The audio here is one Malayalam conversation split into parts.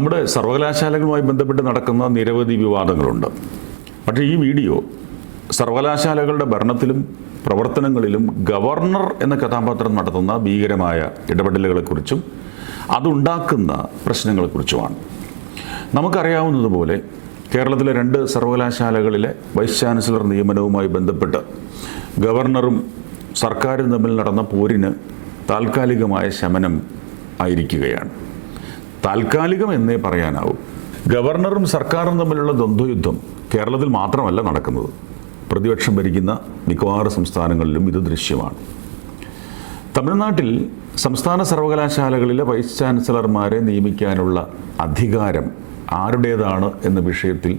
നമ്മുടെ സർവകലാശാലകളുമായി ബന്ധപ്പെട്ട് നടക്കുന്ന നിരവധി വിവാദങ്ങളുണ്ട്. പക്ഷേ ഈ വീഡിയോ സർവകലാശാലകളുടെ ഭരണത്തിലും പ്രവർത്തനങ്ങളിലും ഗവർണർ എന്ന കഥാപാത്രം നടത്തുന്ന ഭീകരമായ ഇടപെടലുകളെക്കുറിച്ചും അതുണ്ടാക്കുന്ന പ്രശ്നങ്ങളെക്കുറിച്ചുമാണ്. നമുക്കറിയാവുന്നതുപോലെ കേരളത്തിലെ 2 സർവകലാശാലകളിലെ വൈസ് ചാൻസലർ നിയമനവുമായി ബന്ധപ്പെട്ട് ഗവർണറും സർക്കാരും തമ്മിൽ നടന്ന പോരിന് താൽക്കാലികമായ ശമനം ആയിരിക്കുകയാണ്. താൽക്കാലികം എന്നേ പറയാനാവും. ഗവർണറും സർക്കാരും തമ്മിലുള്ള ദ്വന്ദ്വയുദ്ധം കേരളത്തിൽ മാത്രമല്ല നടക്കുന്നത്. പ്രതിപക്ഷം ഭരിക്കുന്ന മിക്കവാറും സംസ്ഥാനങ്ങളിലും ഇത് ദൃശ്യമാണ്. തമിഴ്നാട്ടിൽ സംസ്ഥാന സർവകലാശാലകളിലെ വൈസ് ചാൻസലർമാരെ നിയമിക്കാനുള്ള അധികാരം ആരുടേതാണ് എന്ന വിഷയത്തിൽ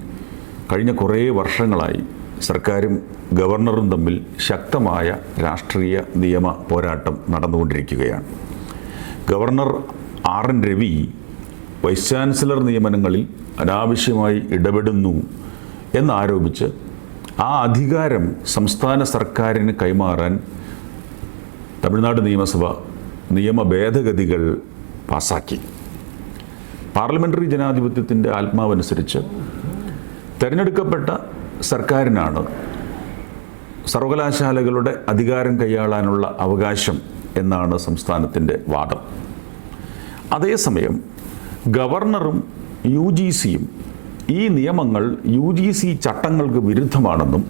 കഴിഞ്ഞ കുറേ വർഷങ്ങളായി സർക്കാരും ഗവർണറും തമ്മിൽ ശക്തമായ രാഷ്ട്രീയ നിയമ പോരാട്ടം നടന്നുകൊണ്ടിരിക്കുകയാണ്. Governor RN Ravi vice chancellor നിയമനങ്ങളിൽ അനാവശ്യമായി ഇടപെടുന്നു എന്നാരോപിച്ച് ആ അധികാരം സംസ്ഥാന സർക്കാരിന് കൈമാറാൻ തമിഴ്നാട് നിയമസഭ നിയമ ഭേദഗതികൾ പാസാക്കി. പാർലമെൻ്ററി ജനാധിപത്യത്തിൻ്റെ ആത്മാവനുസരിച്ച് തിരഞ്ഞെടുക്കപ്പെട്ട സർക്കാരിനാണ് സർവകലാശാലകളുടെ അധികാരം കൈയാളാനുള്ള അവകാശം എന്നാണ് സംസ്ഥാനത്തിൻ്റെ വാദം. അതേസമയം ഗവർണറും UGCയും ഈ നിയമങ്ങൾ UGC ചട്ടങ്ങൾക്ക് വിരുദ്ധമാണെന്നും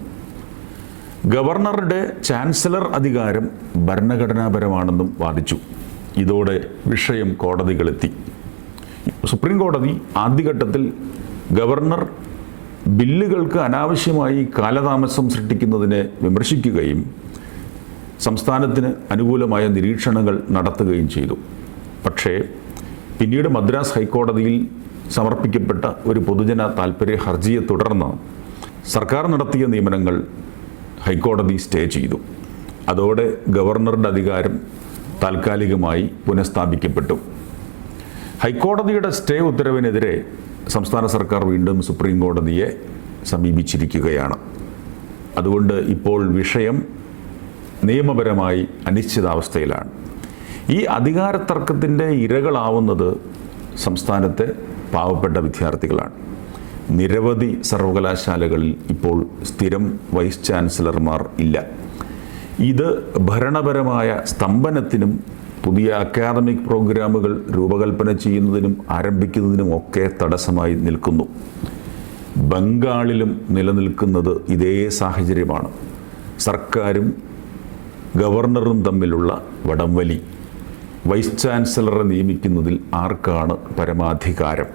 ഗവർണറുടെ ചാൻസലർ അധികാരം ഭരണഘടനാപരമാണെന്നും വാദിച്ചു. ഇതോടെ വിഷയം കോടതികളെത്തി. സുപ്രീം കോടതി ആദ്യഘട്ടത്തിൽ ഗവർണർ ബില്ലുകൾക്ക് അനാവശ്യമായി കാലതാമസം സൃഷ്ടിക്കുന്നതിനെ വിമർശിക്കുകയും സംസ്ഥാനത്തിന് അനുകൂലമായ നിരീക്ഷണങ്ങൾ നടത്തുകയും ചെയ്തു. പക്ഷേ പിന്നീട് മദ്രാസ് ഹൈക്കോടതിയിൽ സമർപ്പിക്കപ്പെട്ട ഒരു പൊതുജന താൽപ്പര്യ ഹർജിയെ തുടർന്ന് സർക്കാർ നടത്തിയ നിയമനങ്ങൾ ഹൈക്കോടതി സ്റ്റേ ചെയ്തു. അതോടെ ഗവർണറുടെ അധികാരം താൽക്കാലികമായി പുനഃസ്ഥാപിക്കപ്പെട്ടു. ഹൈക്കോടതിയുടെ സ്റ്റേ ഉത്തരവിനെതിരെ സംസ്ഥാന സർക്കാർ വീണ്ടും സുപ്രീം കോടതിയെ സമീപിച്ചിരിക്കുകയാണ്. അതുകൊണ്ട് ഇപ്പോൾ വിഷയം നിയമപരമായി അനിശ്ചിതാവസ്ഥയിലാണ്. ഈ അധികാര തർക്കത്തിൻ്റെ ഇരകളാവുന്നത് സംസ്ഥാനത്തെ പാവപ്പെട്ട വിദ്യാർത്ഥികളാണ്. നിരവധി സർവകലാശാലകളിൽ ഇപ്പോൾ സ്ഥിരം വൈസ് ചാൻസലർമാർ ഇല്ല. ഇത് ഭരണപരമായ സ്തംഭനത്തിനും പുതിയ അക്കാദമിക് പ്രോഗ്രാമുകൾ രൂപകൽപ്പന ചെയ്യുന്നതിനും ആരംഭിക്കുന്നതിനും ഒക്കെ തടസ്സമായി നിൽക്കുന്നു. ബംഗാളിലും നിലനിൽക്കുന്നത് ഇതേ സാഹചര്യമാണ്. സർക്കാരും ഗവർണറും തമ്മിലുള്ള വടംവലി. വൈസ് ചാൻസലറെ നിയമിക്കുന്നതിൽ ആർക്കാണ് പരമാധികാരം?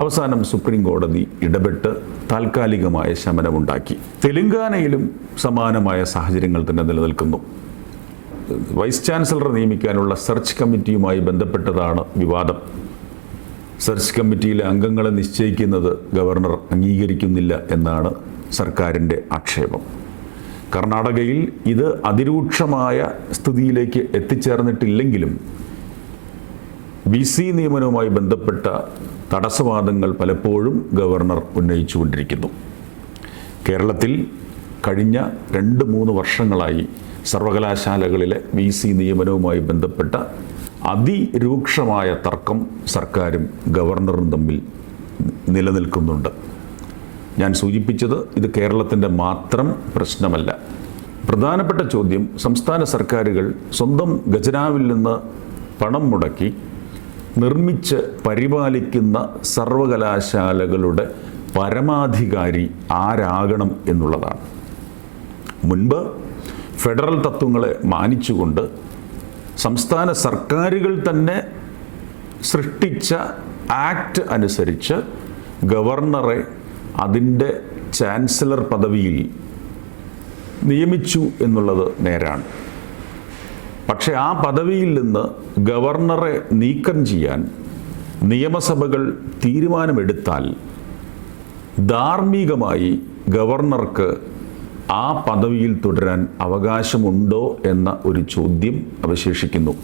അവസാനം സുപ്രീം കോടതി ഇടപെട്ട് താൽക്കാലികമായ ശമനമുണ്ടാക്കി. തെലങ്കാനയിലും സമാനമായ സാഹചര്യങ്ങൾ തന്നെ നിലനിൽക്കുന്നു. വൈസ് ചാൻസലറെ നിയമിക്കാനുള്ള സെർച്ച് കമ്മിറ്റിയുമായി ബന്ധപ്പെട്ടതാണ് വിവാദം. സെർച്ച് കമ്മിറ്റിയിലെ അംഗങ്ങളെ നിശ്ചയിക്കുന്നത് ഗവർണർ അംഗീകരിക്കുന്നില്ല എന്നാണ് സർക്കാരിൻ്റെ ആക്ഷേപം. കർണാടകയിൽ ഇത് അതിരൂക്ഷമായ സ്ഥിതിയിലേക്ക് എത്തിച്ചേർന്നിട്ടില്ലെങ്കിലും BC നിയമനവുമായി ബന്ധപ്പെട്ട തടസ്സവാദങ്ങൾ പലപ്പോഴും ഗവർണർ ഉന്നയിച്ചുകൊണ്ടിരിക്കുന്നു. കേരളത്തിൽ കഴിഞ്ഞ 2-3 വർഷങ്ങളായി സർവകലാശാലകളിലെ BC നിയമനവുമായി ബന്ധപ്പെട്ട അതിരൂക്ഷമായ തർക്കം സർക്കാരും ഗവർണറും തമ്മിൽ നിലനിൽക്കുന്നുണ്ട്. ഞാൻ സൂചിപ്പിച്ചത് ഇത് കേരളത്തിൻ്റെ മാത്രം പ്രശ്നമല്ല. പ്രധാനപ്പെട്ട ചോദ്യം, സംസ്ഥാന സർക്കാരുകൾ സ്വന്തം ഖജനാവിൽ നിന്ന് പണം മുടക്കി നിർമ്മിച്ച് പരിപാലിക്കുന്ന സർവകലാശാലകളുടെ പരമാധികാരി ആരാകണം എന്നുള്ളതാണ്. മുൻപ് ഫെഡറൽ തത്വങ്ങളെ മാനിച്ചുകൊണ്ട് സംസ്ഥാന സർക്കാരുകൾ തന്നെ സൃഷ്ടിച്ച ആക്ട് അനുസരിച്ച് ഗവർണറെ അതിൻ്റെ ചാൻസലർ പദവിയിൽ നിയമിച്ചു എന്നുള്ളത് നേരാണ്. പക്ഷേ ആ പദവിയിൽ നിന്ന് ഗവർണറെ നീക്കം ചെയ്യാൻ നിയമസഭകൾ തീരുമാനമെടുത്താൽ ധാർമ്മികമായി ഗവർണർക്ക് ആ പദവിയിൽ തുടരാൻ അവകാശമുണ്ടോ എന്ന ഒരു ചോദ്യം അവശേഷിക്കുന്നു.